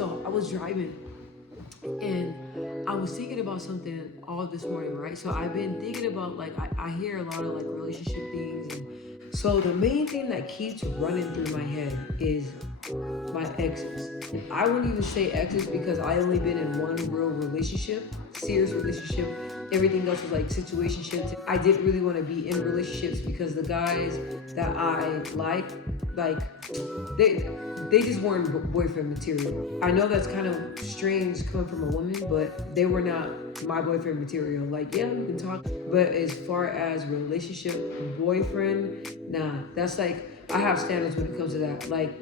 So I was driving and I was thinking about something all this morning, right? So I've been thinking about like I hear a lot of like relationship things, and so the main thing that keeps running through my head is my exes. I wouldn't even say exes because I only been in one real relationship, serious relationship. Everything else was like situationships. I didn't really want to be in relationships because the guys that I like they they just weren't boyfriend material. I know that's kind of strange coming from a woman, but they were not my boyfriend material. Like, yeah, we can talk, but as far as relationship boyfriend, nah. That's like I have standards when it comes to that. Like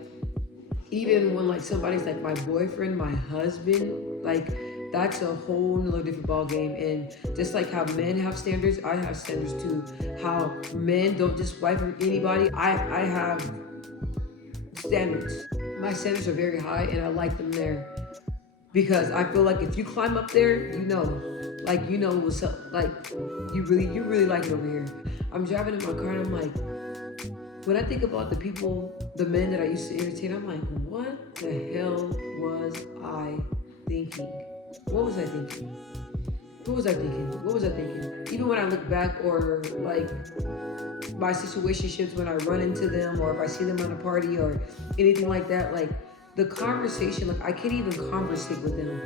even when like somebody's like my boyfriend, my husband, like that's a whole nother different ball game. And just like how men have standards, I have standards too. How men don't just wife anybody. I have standards. My standards are very high, and I like them there because I feel like if you climb up there, like you know what's up. Like you really like it over here. I'm driving in my car and I'm like, when I think about the people, the men that I used to entertain, I'm like, what the hell was I thinking? What was I thinking? What was I thinking? What was I thinking? Even when I look back or like my situationships when I run into them or if I see them at a party or anything like that, like the conversation, like I can't even conversate with them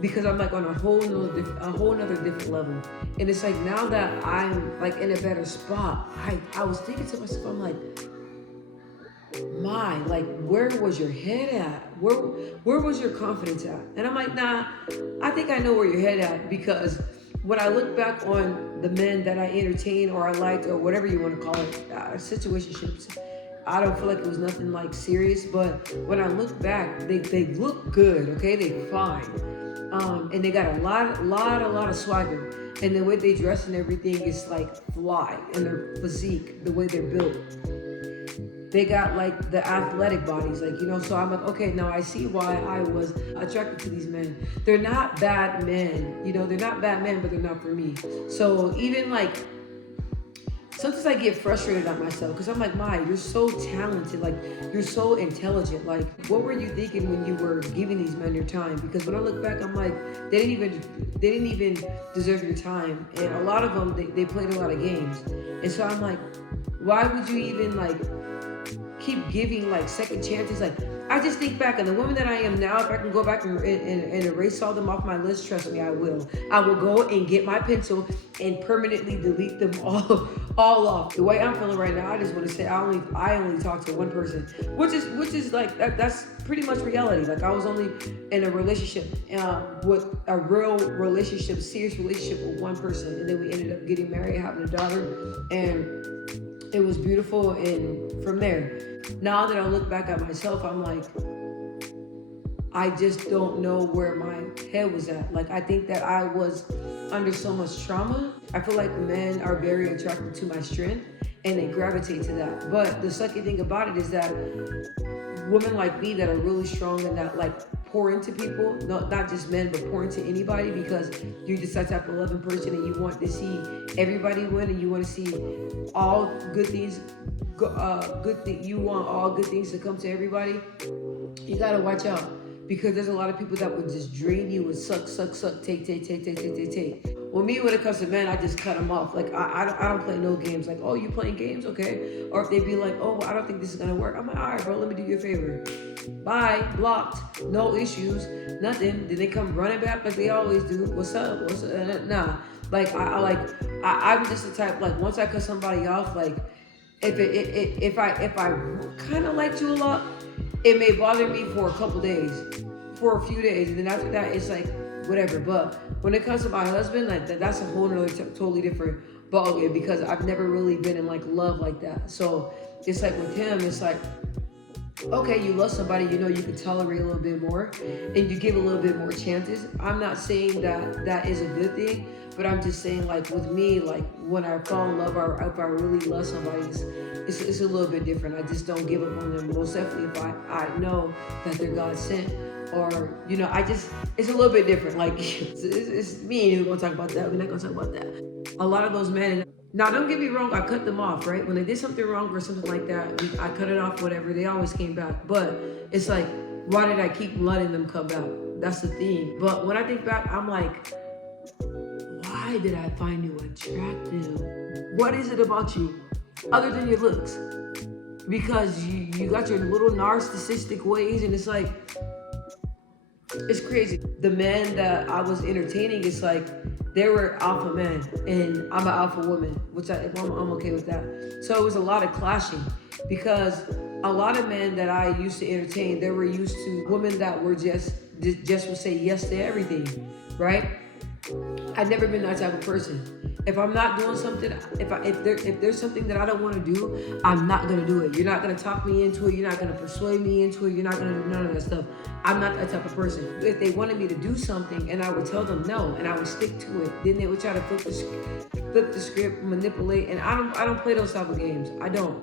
because I'm like on a whole nother different level. And it's like now that I'm like in a better spot, I was thinking to myself, I'm like, like where was your head at? Where was your confidence at? And I'm like, nah, I think I know where your head at because when I look back on the men that I entertained or I liked or whatever you want to call it, situationships, I don't feel like it was nothing like serious. But when I look back, they look good, okay? They fine, and they got a lot of swagger, and the way they dress and everything is like fly, and their physique, the way they're built. They got like the athletic bodies, like, so I'm like, okay, now I see why I was attracted to these men. They're not bad men, they're not bad men, but they're not for me. So even like sometimes I get frustrated at myself because I'm like, Maya, you're so talented, like you're so intelligent. Like, what were you thinking when you were giving these men your time? Because when I look back, I'm like, they didn't even deserve your time. And a lot of them, they played a lot of games. And so I'm like, why would you even like keep giving like second chances? Like I just think back on the woman that I am now. If I can go back and erase all them off my list, trust me, I will. I will go and get my pencil and permanently delete them all off. The way I'm feeling right now, I just want to say I only talk to one person, which is like that's pretty much reality. Like I was only in a relationship with a real relationship, serious relationship with one person, and then we ended up getting married, having a daughter, and it was beautiful. And from there, now that I look back at myself, I'm like, I just don't know where my head was at. Like, I think that I was under so much trauma. I feel like men are very attracted to my strength and they gravitate to that. But the sucky thing about it is that women like me that are really strong and that like pour into people, not just men, but pour into anybody because you're just that type of loving person and you want to see everybody win and you want to see all good things, you want all good things to come to everybody. You gotta watch out because there's a lot of people that would just drain you and suck, take. Well, me, when it comes to men, I just cut them off. Like, I don't play no games. Like, oh, you playing games? Okay. Or if they be like, oh, I don't think this is going to work. I'm like, all right, bro, let me do you a favor. Bye. Blocked. No issues. Nothing. Then they come running back like they always do. What's up? Nah. Like, I'm just the type, like, once I cut somebody off, like, if I kind of liked you a lot, it may bother me for a couple days, for a few days. And then after that, it's like, whatever. But when it comes to my husband, like that's a whole nother totally different ballgame because I've never really been in like love like that. So it's like with him, it's like, okay, you love somebody, you can tolerate a little bit more and you give a little bit more chances. I'm not saying that that is a good thing, but I'm just saying like with me, like when I fall in love or if I really love somebody, it's a little bit different. I just don't give up on them. Most definitely if I know that they're God sent or, it's a little bit different. Like it's me and you gonna talk about that. We're not gonna talk about that. A lot of those men, now don't get me wrong, I cut them off, right? When they did something wrong or something like that, I cut it off, whatever, they always came back. But it's like, Why did I keep letting them come out? That's the thing. But when I think back, I'm like, why did I find you attractive? What is it about you other than your looks? Because you got your little narcissistic ways, and it's like, it's crazy. The men that I was entertaining, it's like they were alpha men, and I'm an alpha woman, which I'm okay with that. So it was a lot of clashing because a lot of men that I used to entertain, they were used to women that were just would say yes to everything, right? I've never been that type of person. If I'm not doing something, if there's something that I don't want to do, I'm not gonna do it. You're not gonna talk me into it. You're not gonna persuade me into it. You're not gonna do none of that stuff. I'm not that type of person. If they wanted me to do something and I would tell them no and I would stick to it, then they would try to flip the script, manipulate, and I don't play those type of games. I don't.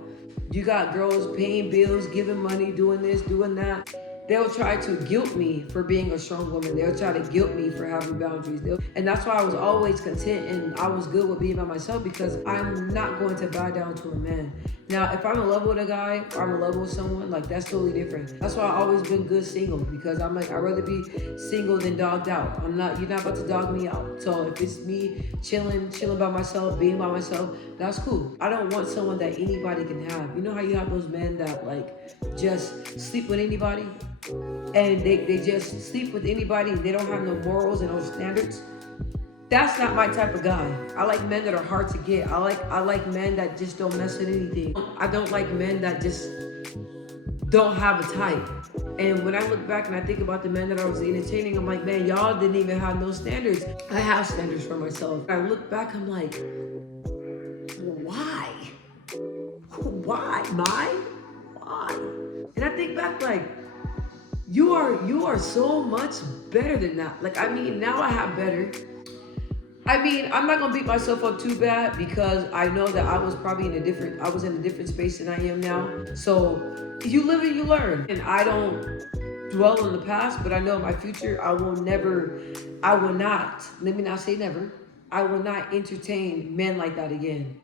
You got girls paying bills, giving money, doing this, doing that. They'll try to guilt me for being a strong woman. They'll try to guilt me for having boundaries. And that's why I was always content and I was good with being by myself, because I'm not going to bow down to a man. Now, if I'm in love with a guy or I'm in love with someone, like, that's totally different. That's why I've always been good single, because I'm like, I'd rather be single than dogged out. You're not about to dog me out. So if it's me chilling by myself, being by myself, that's cool. I don't want someone that anybody can have. You know how you have those men that like just sleep with anybody? And they just sleep with anybody and they don't have no morals and no standards? That's not my type of guy. I like men that are hard to get. I like men that just don't mess with anything. I don't like men that just don't have a type. And when I look back and I think about the men that I was entertaining, I'm like, man, y'all didn't even have no standards. I have standards for myself. I look back, I'm like, why? Why? Why? And I think back, like, you are so much better than that. Like, I mean, now I have better. I mean, I'm not gonna beat myself up too bad, because I know that I was in a different space than I am now. So you live and you learn. And I don't dwell on the past, but I know in my future I will not, let me not say never, I will not entertain men like that again.